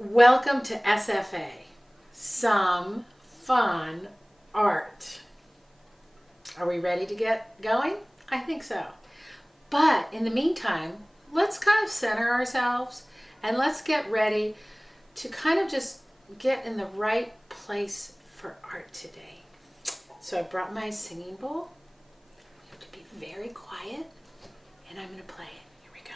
Welcome to SFA, Some Fun Art. Are we ready to get going? I think so. But in the meantime, let's kind of center ourselves and let's get ready to kind of just get in the right place for art today. So I brought my singing bowl. You have to be very quiet and I'm going to play it. Here we go.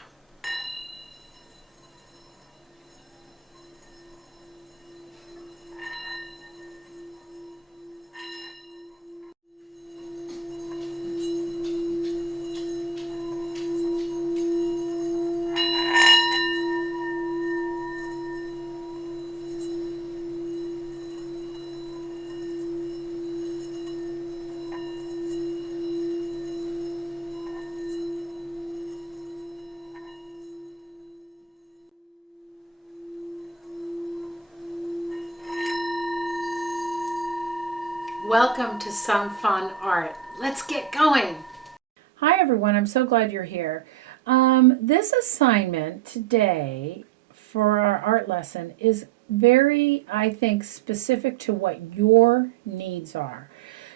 Welcome to Some Fun Art. Let's get going. Hi everyone, I'm so glad you're here. This assignment today for our art lesson is very, I think, specific to what your needs are.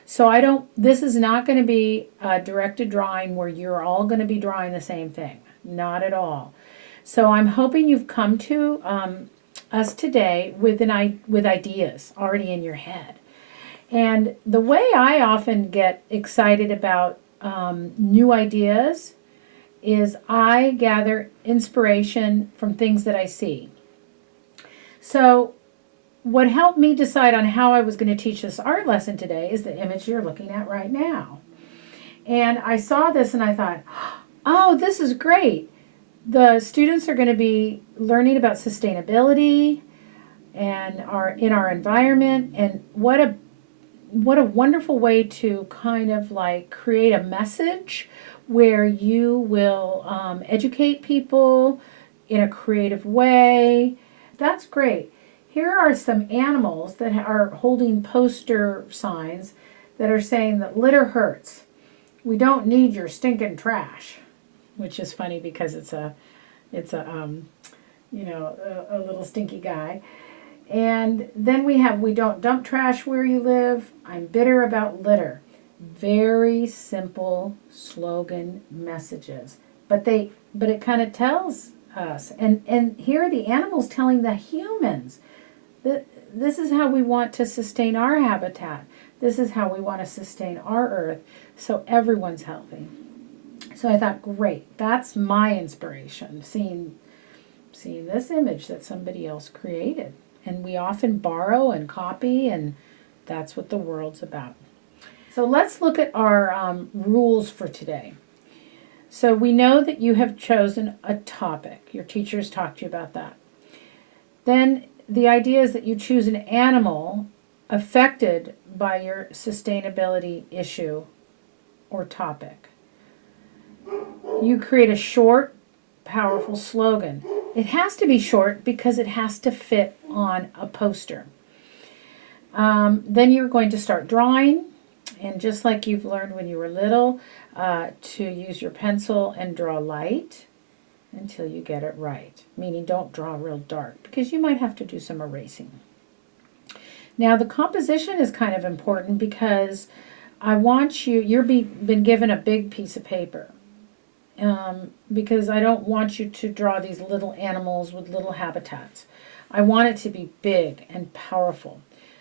So this is not going to be a directed drawing where you're all going to be drawing the same thing. Not at all. So I'm hoping you've come to us today with ideas already in your head. And the way I often get excited about new ideas is I gather inspiration from things that I see. So what helped me decide on how I was going to teach this art lesson today is the image you're looking at right now. And I saw this and I thought, oh, this is great. The students are going to be learning about sustainability and in our environment, and what a wonderful way to kind of like create a message where you will educate people in a creative way. That's great. Here are some animals that are holding poster signs that are saying that litter hurts. We don't need your stinking trash, which is funny because it's a little stinky guy. And then we don't dump trash where you live. I'm bitter about litter. Very simple slogan messages. But it kind of tells us. And here are the animals telling the humans that this is how we want to sustain our habitat. This is how we want to sustain our earth so everyone's healthy. So I thought, great, that's my inspiration, seeing this image that somebody else created. And we often borrow and copy, and that's what the world's about. So let's look at our rules for today. So we know that you have chosen a topic. Your teachers talked to you about that. Then the idea is that you choose an animal affected by your sustainability issue or topic. You create a short, powerful slogan. It has to be short because it has to fit on a poster. Then you're going to start drawing, and just like you've learned when you were little, to use your pencil and draw light until you get it right. Meaning don't draw real dark because you might have to do some erasing. Now the composition is kind of important because I want you're been given a big piece of paper. Because I don't want you to draw these little animals with little habitats. I want it to be big and powerful.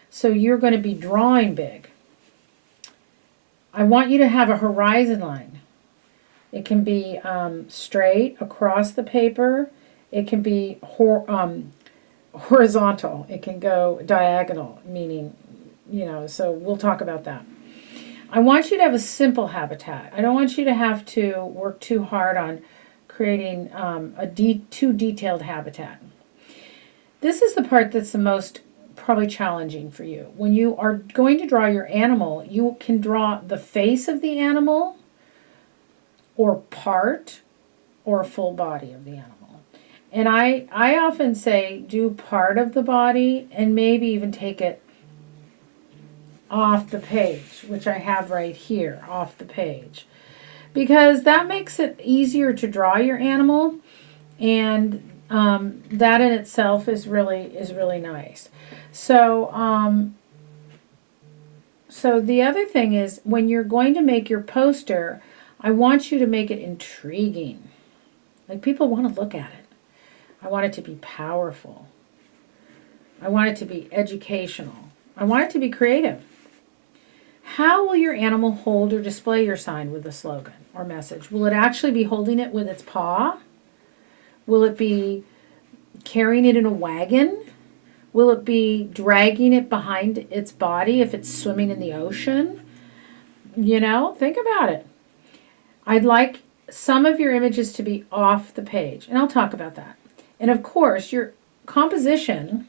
So you're going to be drawing big. I want you to have a horizon line. It can be straight across the paper. It can be horizontal. It can go diagonal, meaning, so we'll talk about that. I want you to have a simple habitat. I don't want you to have to work too hard on creating too detailed habitat. This is the part that's the most probably challenging for you. When you are going to draw your animal, you can draw the face of the animal or part or full body of the animal. And I often say do part of the body and maybe even take it off the page, which I have right here off the page, because that makes it easier to draw your animal. And that in itself is really nice. So so the other thing is, when you're going to make your poster, I want you to make it intriguing. Like, people want to look at it. I want it to be powerful. I want it to be educational. I want it to be creative. How will your animal hold or display your sign with a slogan or message? Will it actually be holding it with its paw? Will it be carrying it in a wagon? Will it be dragging it behind its body if it's swimming in the ocean? You know, think about it. I'd like some of your images to be off the page, and I'll talk about that. And of course, your composition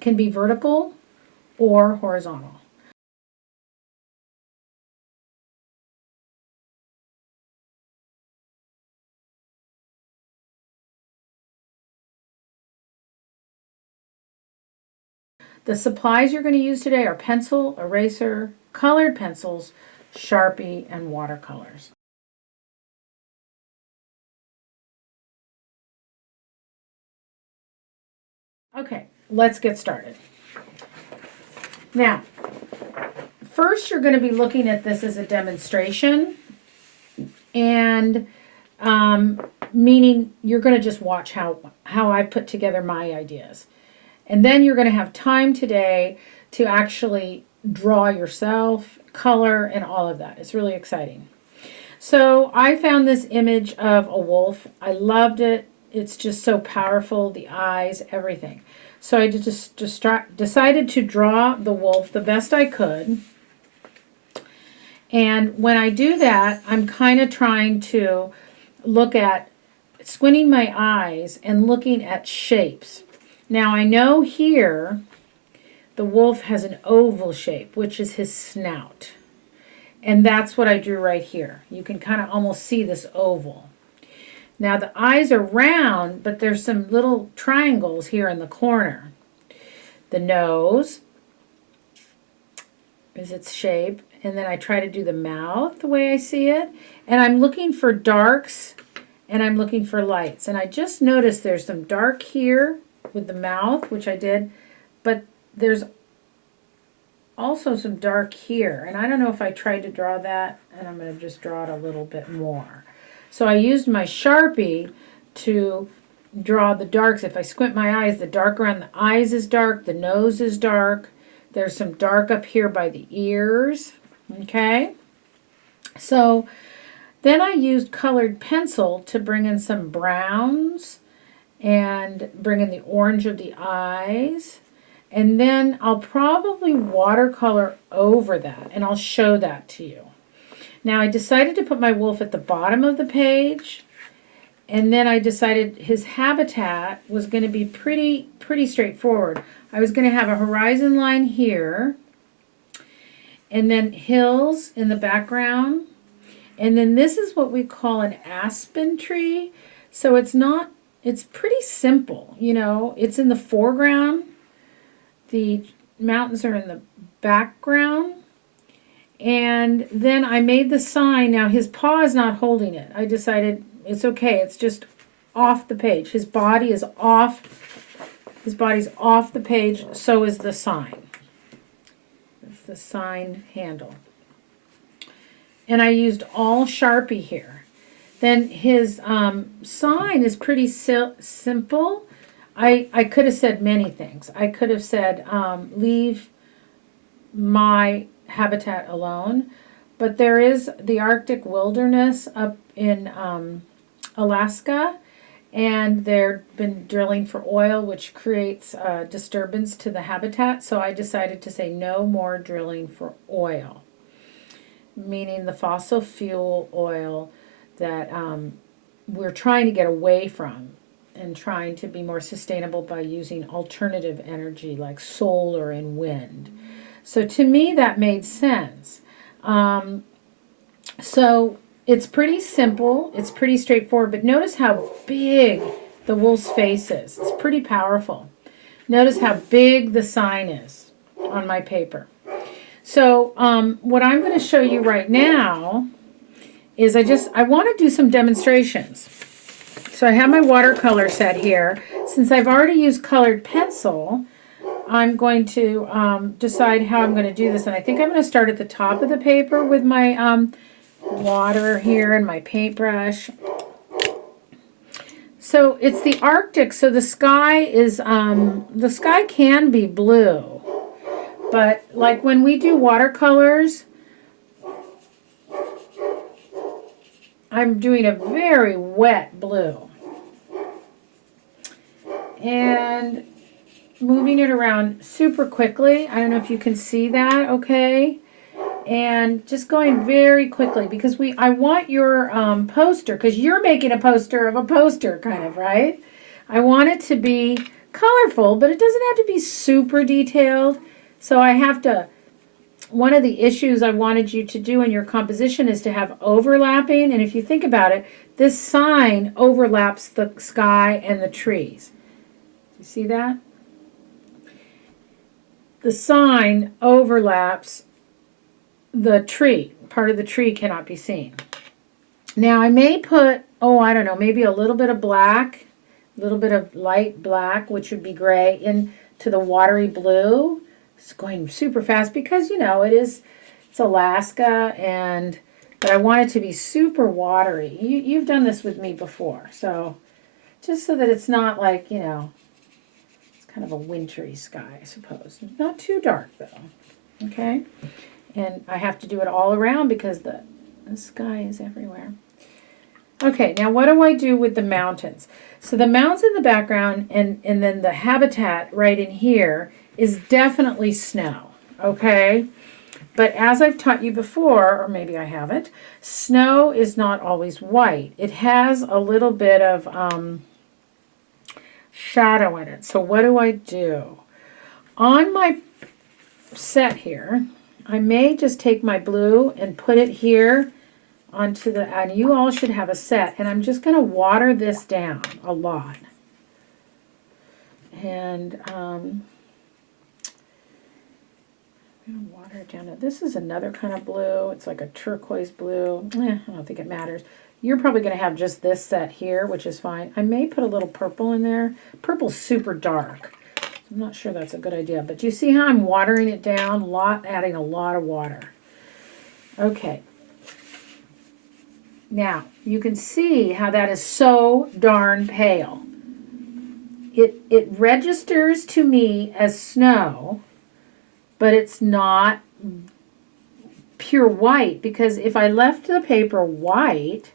can be vertical or horizontal. The supplies you're going to use today are pencil, eraser, colored pencils, Sharpie, and watercolors. Okay, let's get started. Now, first you're going to be looking at this as a demonstration, and meaning you're going to just watch how I put together my ideas. And then you're going to have time today to actually draw yourself, color, and all of that. It's really exciting. So I found this image of a wolf. I loved it. It's just so powerful, the eyes, everything. So I just decided to draw the wolf the best I could. And when I do that, I'm kind of trying to look at squinting my eyes and looking at shapes. Now I know here the wolf has an oval shape, which is his snout. And that's what I drew right here. You can kind of almost see this oval. Now the eyes are round, but there's some little triangles here in the corner. The nose is its shape, and then I try to do the mouth the way I see it. And I'm looking for darks, and I'm looking for lights. And I just noticed there's some dark here with the mouth, which I did, but there's also some dark here. And I don't know if I tried to draw that, and I'm going to just draw it a little bit more. So I used my Sharpie to draw the darks. If I squint my eyes, the dark around the eyes is dark, the nose is dark. There's some dark up here by the ears. Okay? So then I used colored pencil to bring in some browns and bring in the orange of the eyes. And then I'll probably watercolor over that, and I'll show that to you. Now I decided to put my wolf at the bottom of the page, and then I decided his habitat was going to be pretty straightforward. I was going to have a horizon line here, and then hills in the background, and then this is what we call an aspen tree. So it's pretty simple, you know. It's in the foreground, the mountains are in the background. And then I made the sign. Now his paw is not holding it. I decided it's okay. It's just off the page. His body is off. His body's off the page. So is the sign. That's the sign handle. And I used all Sharpie here. Then his sign is pretty simple. I could have said many things. I could have said, leave my habitat alone, but there is the Arctic wilderness up in Alaska, and they've been drilling for oil, which creates disturbance to the habitat. So I decided to say no more drilling for oil, meaning the fossil fuel oil that we're trying to get away from, and trying to be more sustainable by using alternative energy like solar and wind. So to me, that made sense. So it's pretty simple. It's pretty straightforward. But notice how big the wolf's face is. It's pretty powerful. Notice how big the sign is on my paper. So what I'm going to show you right now is I want to do some demonstrations. So I have my watercolor set here. Since I've already used colored pencil, I'm going to decide how I'm going to do this. And I think I'm going to start at the top of the paper with my water here and my paintbrush. So it's the Arctic, so the sky can be blue. But like when we do watercolors, I'm doing a very wet blue. And moving it around super quickly. I don't know if you can see that, okay? And just going very quickly because I want your poster, because you're making a poster of a poster, kind of, right? I want it to be colorful, but it doesn't have to be super detailed. So I have to, one of the issues I wanted you to do in your composition is to have overlapping. And if you think about it, this sign overlaps the sky and the trees. You see that? The sign overlaps the tree. Part of the tree cannot be seen. Now I may put, I don't know, maybe a little bit of black, a little bit of light black, which would be gray, into the watery blue. It's going super fast because, it's Alaska, but I want it to be super watery. You've done this with me before, so just so that it's not like, it's kind of a wintry sky, I suppose. Not too dark, though, okay? And I have to do it all around because the sky is everywhere. Okay, now what do I do with the mountains? So the mountains in the background and then the habitat right in here is definitely snow, okay? But as I've taught you before, or maybe I haven't, snow is not always white. It has a little bit of shadow in it. So what do? On my set here, I may just take my blue and put it here onto and you all should have a set, and I'm just going to water this down a lot. And I'm going to water it down. This is another kind of blue. It's like a turquoise blue. I don't think it matters. You're probably going to have just this set here, which is fine. I may put a little purple in there. Purple's super dark. I'm not sure that's a good idea, but you see how I'm watering it down? Adding a lot of water. Okay. Now, you can see how that is so darn pale. It registers to me as snow, but it's not pure white, because if I left the paper white,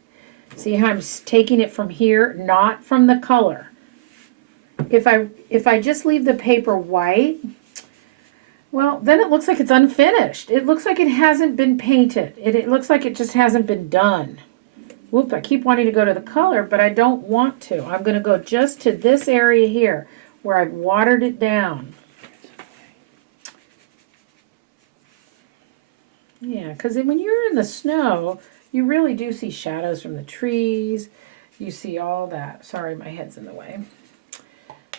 see how I'm taking it from here, not from the color. If I just leave the paper white, well, then it looks like it's unfinished. It looks like it hasn't been painted. It looks like it just hasn't been done. Whoop, I keep wanting to go to the color, but I don't want to. I'm going to go just to this area here where I've watered it down. Yeah, because when you're in the snow, you really do see shadows from the trees. You see all that. Sorry, my head's in the way.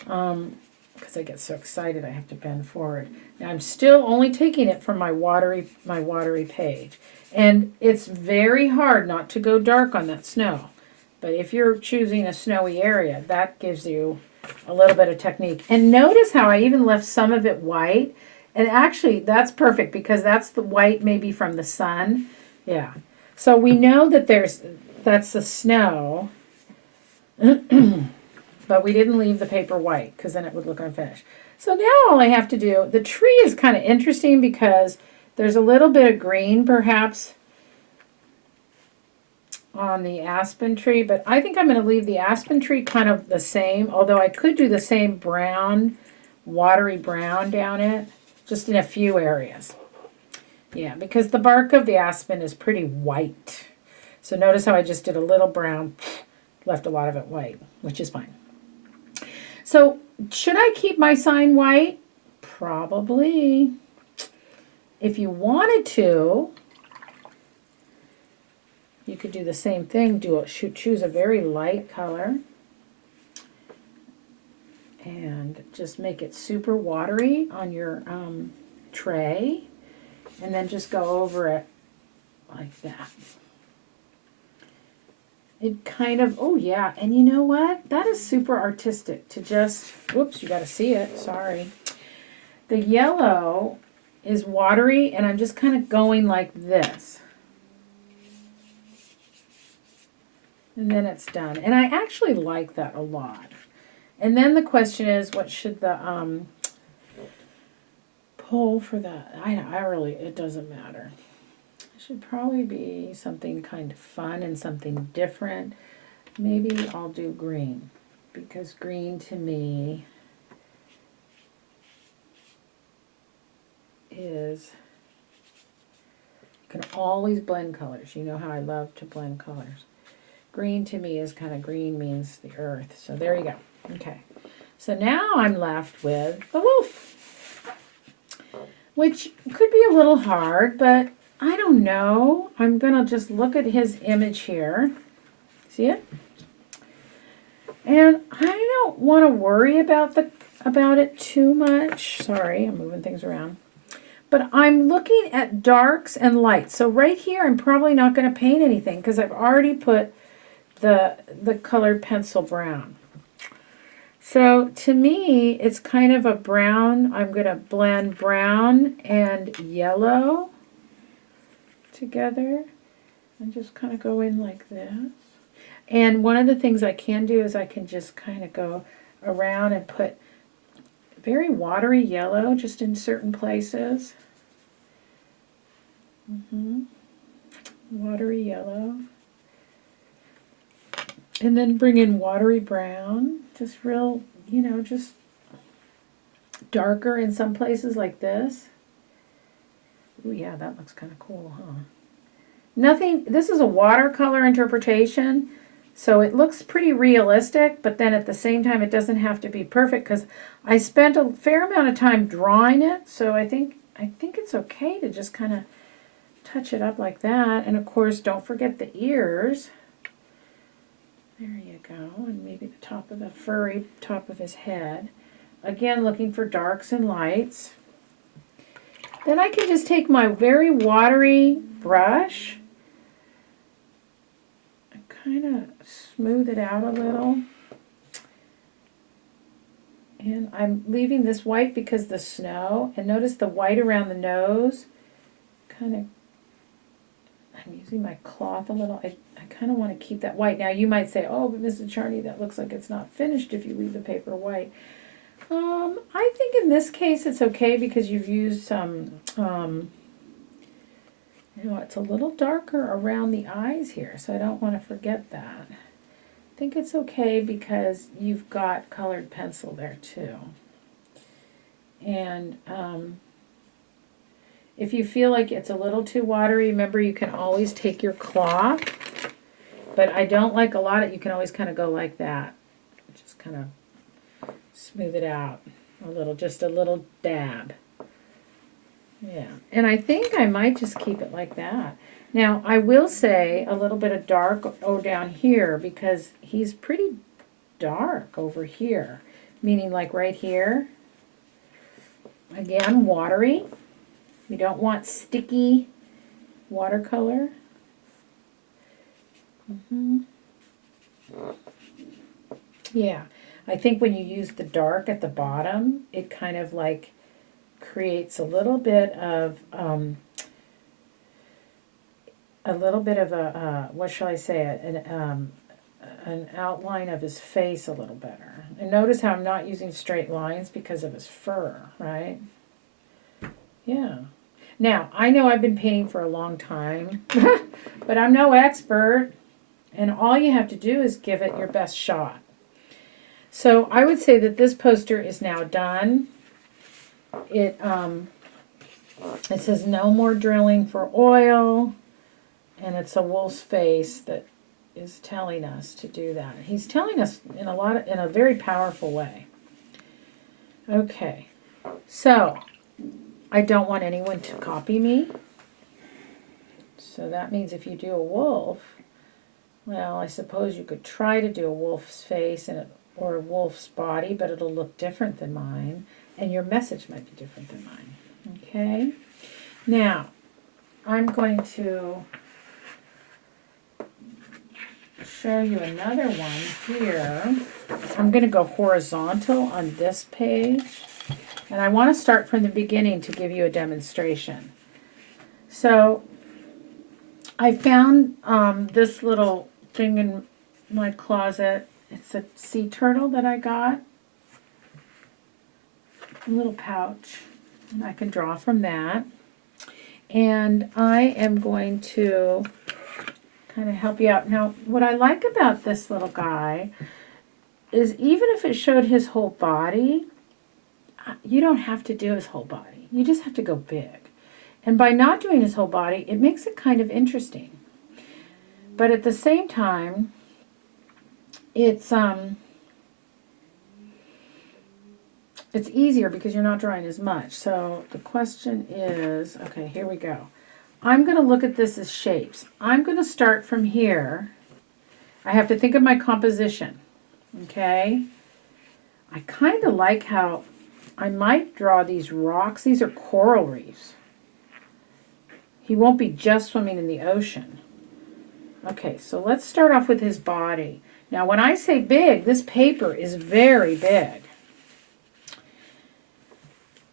Because I get so excited I have to bend forward. Now I'm still only taking it from my watery page. And it's very hard not to go dark on that snow. But if you're choosing a snowy area, that gives you a little bit of technique. And notice how I even left some of it white. And actually, that's perfect because that's the white maybe from the sun. Yeah. So we know that that's the snow. But we didn't leave the paper white because then it would look unfinished. So now all I have to do, the tree is kind of interesting because there's a little bit of green perhaps on the aspen tree, but I think I'm going to leave the aspen tree kind of the same, although I could do the same brown, watery brown down it, just in a few areas. Yeah, because the bark of the aspen is pretty white. So notice how I just did a little brown, left a lot of it white, which is fine. So should I keep my sign white? Probably. If you wanted to, you could do the same thing. Choose a very light color and just make it super watery on your tray, and then just go over it like that. it kind of, oh yeah, and you know what? That is super artistic to just, whoops, you got to see it, sorry. The yellow is watery, and I'm just kind of going like this. And then it's done. And I actually like that a lot. And then the question is, what should the pull for that? I really, it doesn't matter. It should probably be something kind of fun and something different. Maybe I'll do green, because green to me is, you can always blend colors. You know how I love to blend colors. Green to me is kind of, green means the earth. So there you go. Okay. So now I'm left with the wolf, which could be a little hard, but I don't know. I'm going to just look at his image here. See it? And I don't want to worry about it too much. Sorry, I'm moving things around. But I'm looking at darks and lights. So right here, I'm probably not going to paint anything because I've already put the colored pencil brown. So to me, it's kind of a brown. I'm going to blend brown and yellow together and just kind of go in like this. And one of the things I can do is I can just kind of go around and put very watery yellow just in certain places. Watery yellow. And then bring in watery brown, just real, you know, just darker in some places like this. Oh yeah, that looks kind of cool, huh? Nothing, this is a watercolor interpretation, so it looks pretty realistic, but then at the same time it doesn't have to be perfect because I spent a fair amount of time drawing it, so I think it's okay to just kind of touch it up like that. And of course, don't forget the ears. There you go, and maybe the top of the furry top of his head. Again, looking for darks and lights. Then I can just take my very watery brush and kind of smooth it out a little. And I'm leaving this white because the snow, and notice the white around the nose, kind of, I'm using my cloth a little. I kind of want to keep that white. Now you might say, oh, but Mrs. Charney, that looks like it's not finished if you leave the paper white. I think in this case it's okay because you've used some, you know, it's a little darker around the eyes here, so I don't want to forget that. I think it's okay because you've got colored pencil there too. And if you feel like it's a little too watery, remember you can always take your cloth. But I don't like a lot of, you can always kind of go like that. Just kind of smooth it out a little, just a little dab. Yeah, and I think I might just keep it like that. Now, I will say a little bit of dark down here because he's pretty dark over here, meaning like right here. Again, watery. We don't want sticky watercolor. Yeah, I think when you use the dark at the bottom, it kind of like creates a little bit of a what shall I say it, an outline of his face a little better. And notice how I'm not using straight lines because of his fur, right? Yeah. Now, I know I've been painting for a long time, but I'm no expert, and all you have to do is give it your best shot. So I would say that this poster is now done. It says no more drilling for oil, and it's a wolf's face that is telling us to do that. He's telling us in a very powerful way. Okay, so I don't want anyone to copy me. So that means if you do a wolf, well, I suppose you could try to do a wolf's face or a wolf's body, but it'll look different than mine, and your message might be different than mine. Okay? Now, I'm going to show you another one here. I'm going to go horizontal on this page. And I want to start from the beginning to give you a demonstration. So I found this little thing in my closet. It's a sea turtle that I got. A little pouch. And I can draw from that. And I am going to kind of help you out. Now, what I like about this little guy is even if it showed his whole body, you don't have to do his whole body. You just have to go big. And by not doing his whole body, it makes it kind of interesting. But at the same time, it's easier because you're not drawing as much. So the question is, okay, here we go. I'm going to look at this as shapes. I'm going to start from here. I have to think of my composition. Okay? I kind of like how I might draw these rocks. These are coral reefs. He won't be just swimming in the ocean. Okay, so let's start off with his body. Now, when I say big, this paper is very big.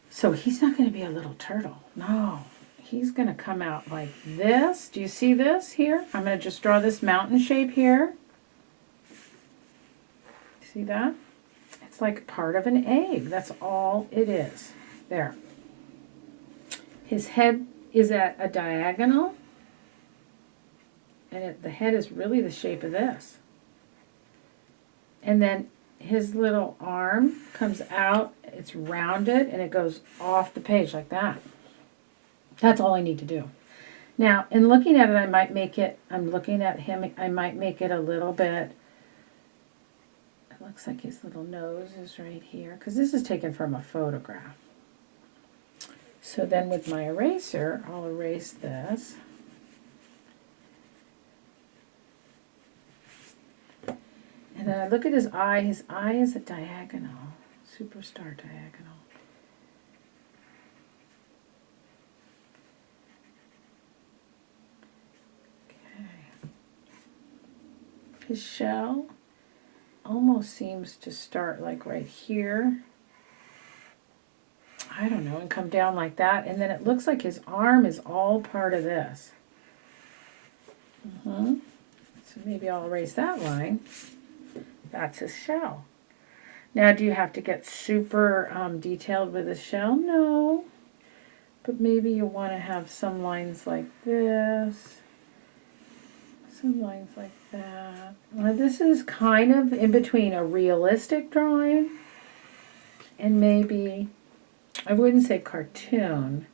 So he's not going to be a little turtle. No, he's going to come out like this. Do you see this here? I'm going to just draw this mountain shape here. See that? It's like part of an egg. That's all it is. There. His head is at a diagonal. And the head is really the shape of this. And then his little arm comes out. It's rounded and it goes off the page like that. That's all I need to do. Now, in looking at it, I might make it, I'm looking at him, I might make it a little bit. Looks like his little nose is right here, because this is taken from a photograph. So then with my eraser, I'll erase this. And then I look at his eye. His eye is a diagonal, superstar diagonal. Okay. His shell almost seems to start like right here. I don't know, and come down like that. And then it looks like his arm is all part of this. So maybe I'll erase that line. That's his shell. Now, do you have to get super detailed with his shell? No. But maybe you want to have some lines like this. Some lines like that. Well, this is kind of in between a realistic drawing and maybe, I wouldn't say cartoon.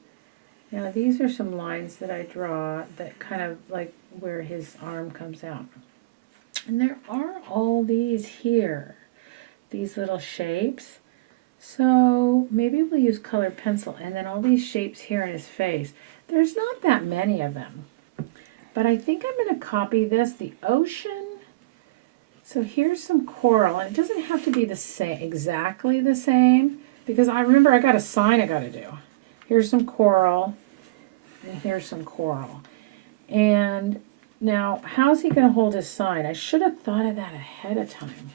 Now these are some lines that I draw that kind of like where his arm comes out. And there are all these here, these little shapes. So maybe we'll use colored pencil, and then all these shapes here in his face. There's not that many of them. But I think I'm going to copy this, the ocean. So here's some coral, and it doesn't have to be the same, exactly the same, because I remember I got a sign I got to do. Here's some coral, and here's some coral. And now, how's he going to hold his sign? I should have thought of that ahead of time.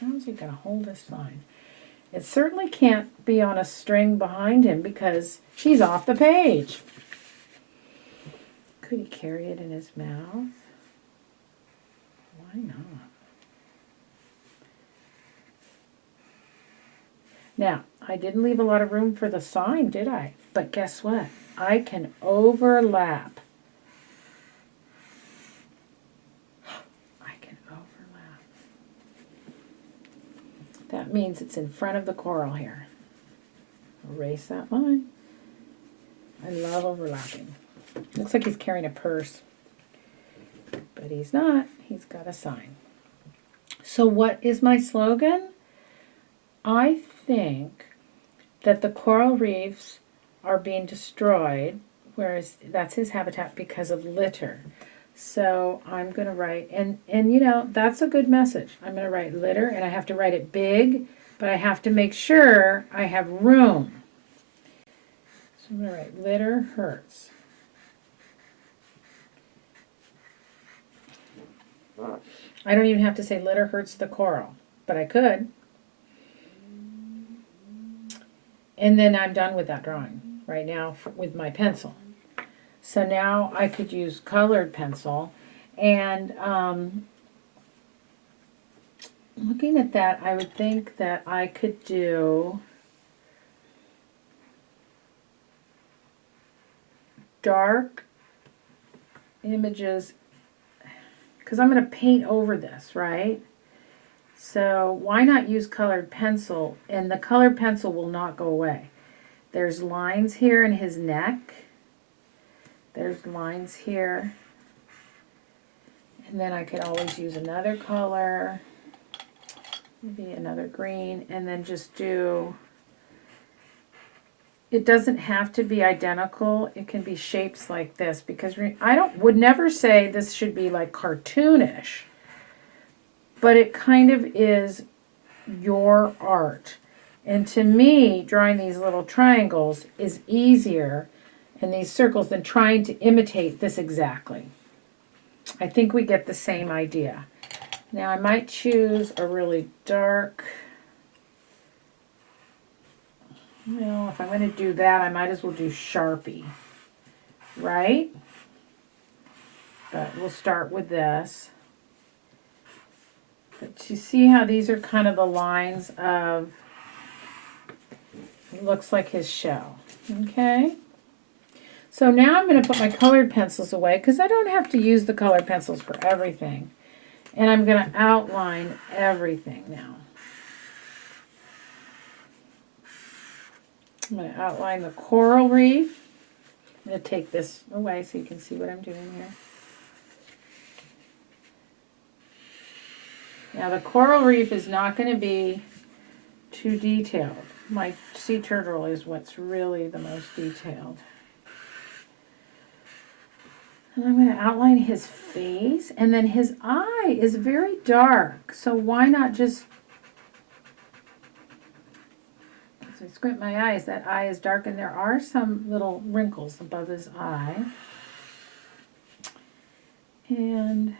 How's he going to hold his sign? It certainly can't be on a string behind him because he's off the page. Could he carry it in his mouth? Why not? Now, I didn't leave a lot of room for the sign, did I? But guess what? I can overlap. I can overlap. That means it's in front of the coral here. Erase that line. I love overlapping. Looks like he's carrying a purse, but he's not. He's got a sign. So what is my slogan? I think that the coral reefs are being destroyed, whereas that's his habitat because of litter. So I'm going to write, and you know, that's a good message. I'm going to write litter, and I have to write it big, but I have to make sure I have room. So I'm going to write litter hurts. I don't even have to say litter hurts the coral, but I could. And then I'm done with that drawing right now with my pencil. So now I could use colored pencil. And looking at that, I would think that I could do dark images, because I'm going to paint over this, right? So why not use colored pencil? And the colored pencil will not go away. There's lines here in his neck. There's lines here. And then I could always use another color, maybe another green, and then just do, it doesn't have to be identical. It can be shapes like this, because I would never say this should be like cartoonish, but it kind of is your art. And to me, drawing these little triangles is easier and these circles than trying to imitate this exactly. I think we get the same idea. Now I might choose a really dark, well, if I'm going to do that, I might as well do Sharpie, right? But we'll start with this. But you see how these are kind of the lines of, it looks like his shell, okay? So now I'm going to put my colored pencils away because I don't have to use the colored pencils for everything. And I'm going to outline everything now. I'm going to outline the coral reef. I'm going to take this away so you can see what I'm doing here. Now the coral reef is not going to be too detailed. My sea turtle is what's really the most detailed. And I'm going to outline his face, and then his eye is very dark, so why not just, as I squint my eyes, that eye is dark, and there are some little wrinkles above his eye. And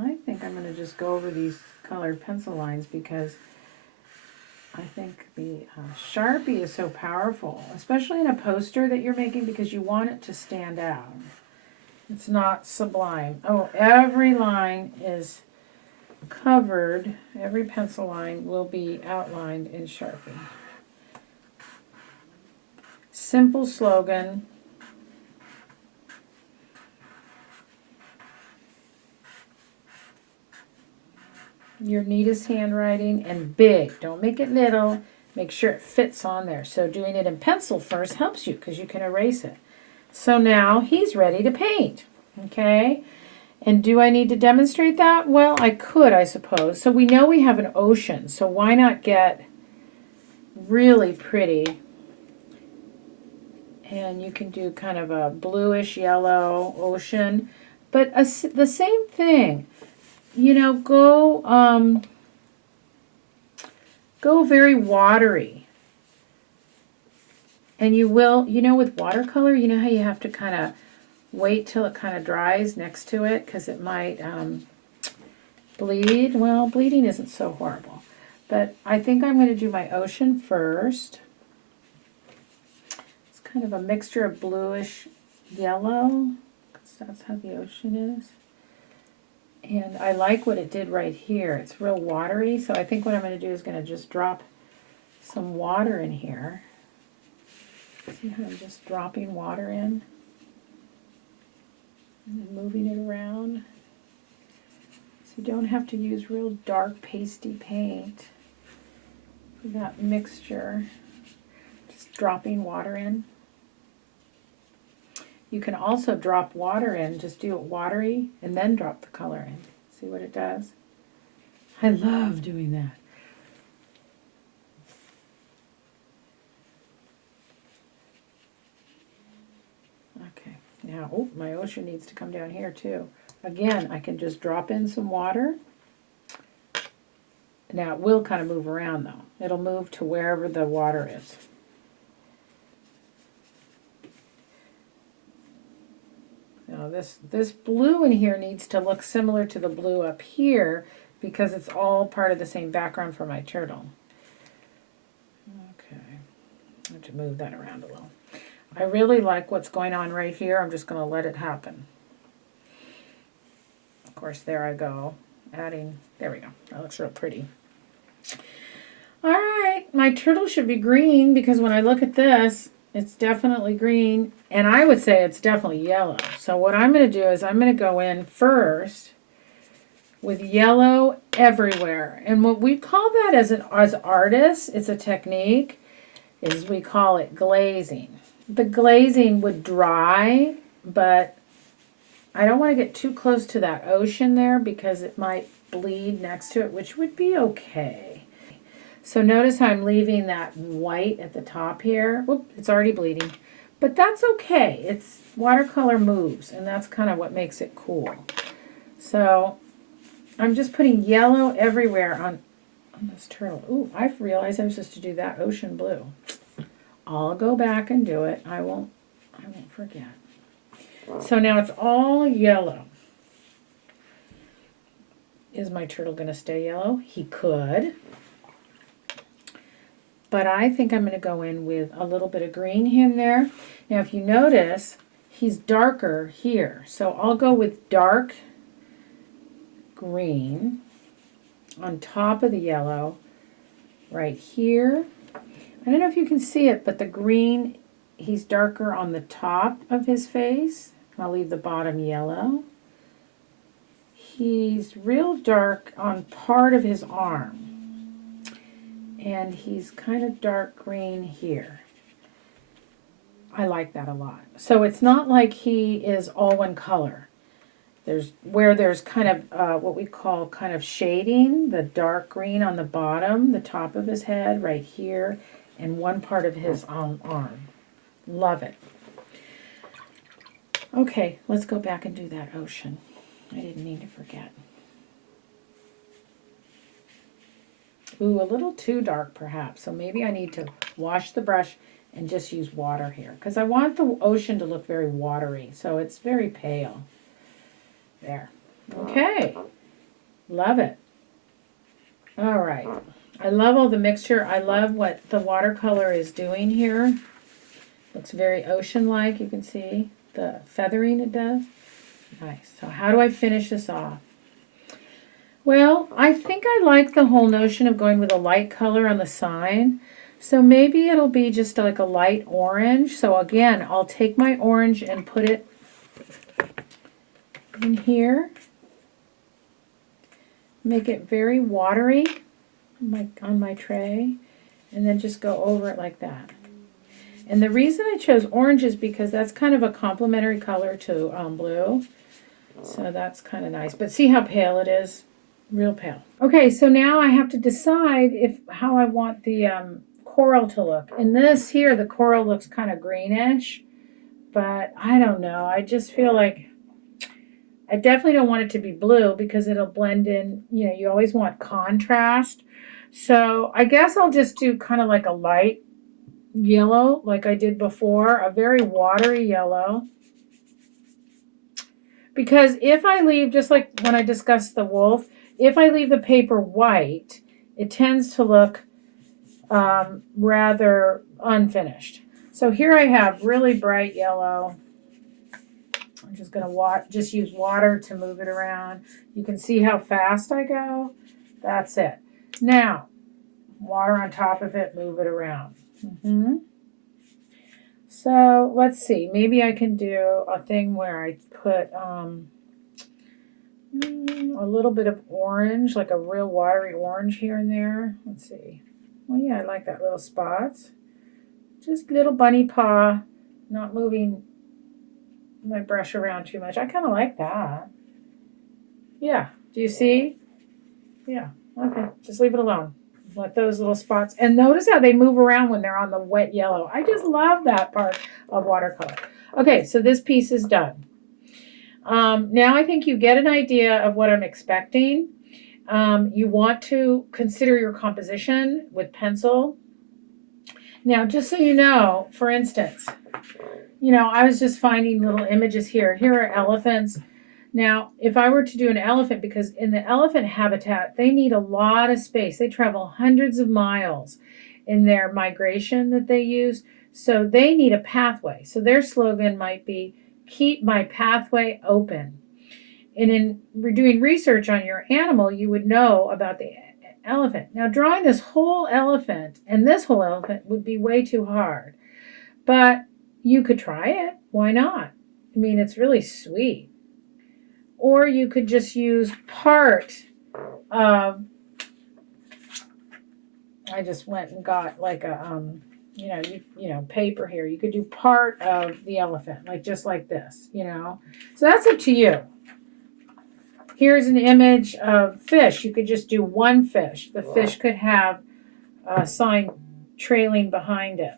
I think I'm going to just go over these colored pencil lines because I think the Sharpie is so powerful, especially in a poster that you're making, because you want it to stand out. It's not sublime. Oh, every line is covered. Every pencil line will be outlined in Sharpie. Simple slogan. Your neatest handwriting, and big. Don't make it little. Make sure it fits on there. So doing it in pencil first helps you because you can erase it. So now he's ready to paint, okay? And do I need to demonstrate that? Well, I could, I suppose. So we know we have an ocean, so why not get really pretty? And you can do kind of a bluish yellow ocean, but the same thing. You know, go very watery. And you will, you know, with watercolor, you know how you have to kind of wait till it kind of dries next to it because it might bleed. Well, bleeding isn't so horrible. But I think I'm going to do my ocean first. It's kind of a mixture of bluish yellow, because that's how the ocean is. And I like what it did right here. It's real watery, so I think what I'm going to do is going to just drop some water in here. See how I'm just dropping water in and then moving it around. So you don't have to use real dark pasty paint for that mixture. Just dropping water in. You can also drop water in, just do it watery and then drop the color in. See what it does? I love doing that. Now, oh, my ocean needs to come down here too. Again, I can just drop in some water. Now, it will kind of move around though. It'll move to wherever the water is. Now this blue in here needs to look similar to the blue up here because it's all part of the same background for my turtle. Okay, I have to move that around a little. I really like what's going on right here. I'm just going to let it happen. Of course, there I go. Adding, there we go. That looks real pretty. All right, my turtle should be green because when I look at this, it's definitely green, and I would say it's definitely yellow. So what I'm going to do is I'm going to go in first with yellow everywhere. And what we call that as artists, it's a technique, is we call it glazing. The glazing would dry, but I don't want to get too close to that ocean there because it might bleed next to it, which would be okay. So notice how I'm leaving that white at the top here. Oop, it's already bleeding. But that's okay. It's watercolor moves, and that's kind of what makes it cool. So I'm just putting yellow everywhere on this turtle. Ooh, I realized I was supposed to do that ocean blue. I'll go back and do it. I won't forget. So now it's all yellow. Is my turtle going to stay yellow? He could. But I think I'm going to go in with a little bit of green here and there. Now, if you notice, he's darker here. So I'll go with dark green on top of the yellow right here. I don't know if you can see it, but the green, he's darker on the top of his face. I'll leave the bottom yellow. He's real dark on part of his arm. And he's kind of dark green here. I like that a lot. So it's not like he is all one color. There's kind of what we call kind of shading, the dark green on the bottom, the top of his head right here, and one part of his arm. Love it. Okay, let's go back and do that ocean. I didn't mean to forget. Ooh, a little too dark perhaps. So maybe I need to wash the brush and just use water here. Because I want the ocean to look very watery. So it's very pale. There. Okay. Love it. All right. I love all the mixture. I love what the watercolor is doing here. Looks very ocean-like. You can see the feathering it does. Nice. So how do I finish this off? Well, I think I like the whole notion of going with a light color on the sign. So maybe it'll be just like a light orange. So again, I'll take my orange and put it in here. Make it very watery on my tray. And then just go over it like that. And the reason I chose orange is because that's kind of a complementary color to blue. So that's kind of nice. But see how pale it is? Real pale. Okay, so now I have to decide how I want the coral to look. In this here, the coral looks kind of greenish, but I don't know. I just feel like I definitely don't want it to be blue because it'll blend in. You know, you always want contrast. So I guess I'll just do kind of like a light yellow like I did before, a very watery yellow. Because if I leave, just like when I discussed the wolf, if I leave the paper white, it tends to look rather unfinished. So here I have really bright yellow. I'm just going to use water to move it around. You can see how fast I go. That's it. Now, water on top of it, move it around. So let's see. Maybe I can do a thing where I put a little bit of orange, like a real watery orange here and there. Let's see. Oh yeah, I like that little spots. Just little bunny paw, not moving my brush around too much. I kind of like that. Yeah, do you see? Yeah, okay, just leave it alone. Let those little spots, and notice how they move around when they're on the wet yellow. I just love that part of watercolor. Okay, so this piece is done. Now I think you get an idea of what I'm expecting. You want to consider your composition with pencil. Now, just so you know, for instance, I was just finding little images here. Here are elephants. Now, if I were to do an elephant, because in the elephant habitat, they need a lot of space. They travel hundreds of miles in their migration that they use. So they need a pathway. So their slogan might be, keep my pathway open. And in doing research on your animal, you would know about the elephant. Now, drawing this whole elephant and this whole elephant would be way too hard. But you could try it. Why not? I mean, it's really sweet. Or you could just use part of, I just went and got like a, paper here. You could do part of the elephant, like just like this, So that's up to you. Here's an image of fish. You could just do one fish. The fish could have a sign trailing behind it.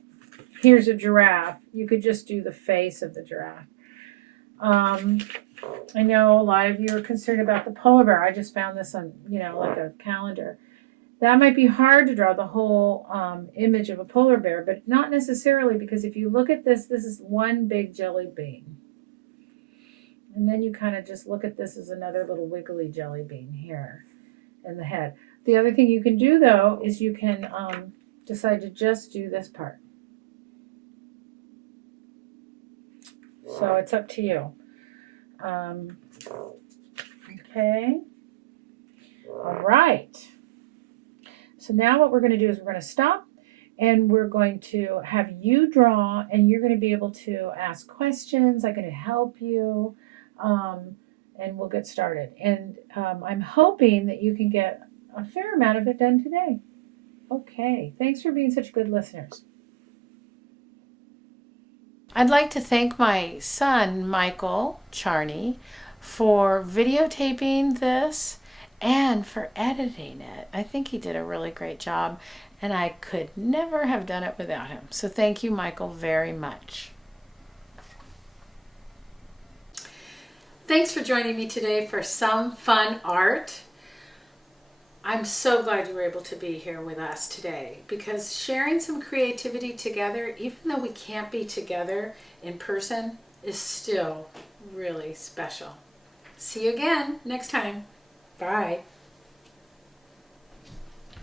Here's a giraffe. You could just do the face of the giraffe. I know a lot of you are concerned about the polar bear. I just found this on, like a calendar. That might be hard to draw the whole image of a polar bear, but not necessarily, because if you look at this, this is one big jelly bean. And then you kind of just look at this as another little wiggly jelly bean here in the head. The other thing you can do, though, is you can decide to just do this part. So it's up to you. Okay. All right. So now what we're going to do is we're going to stop, and we're going to have you draw, and you're going to be able to ask questions. I'm going to help you, and we'll get started. And I'm hoping that you can get a fair amount of it done today. Okay. Thanks for being such good listeners. I'd like to thank my son, Michael Charney, for videotaping this and for editing it. I think he did a really great job, and I could never have done it without him. So thank you, Michael, very much. Thanks for joining me today for some fun art. I'm so glad you were able to be here with us today, because sharing some creativity together, even though we can't be together in person, is still really special. See you again next time. Bye.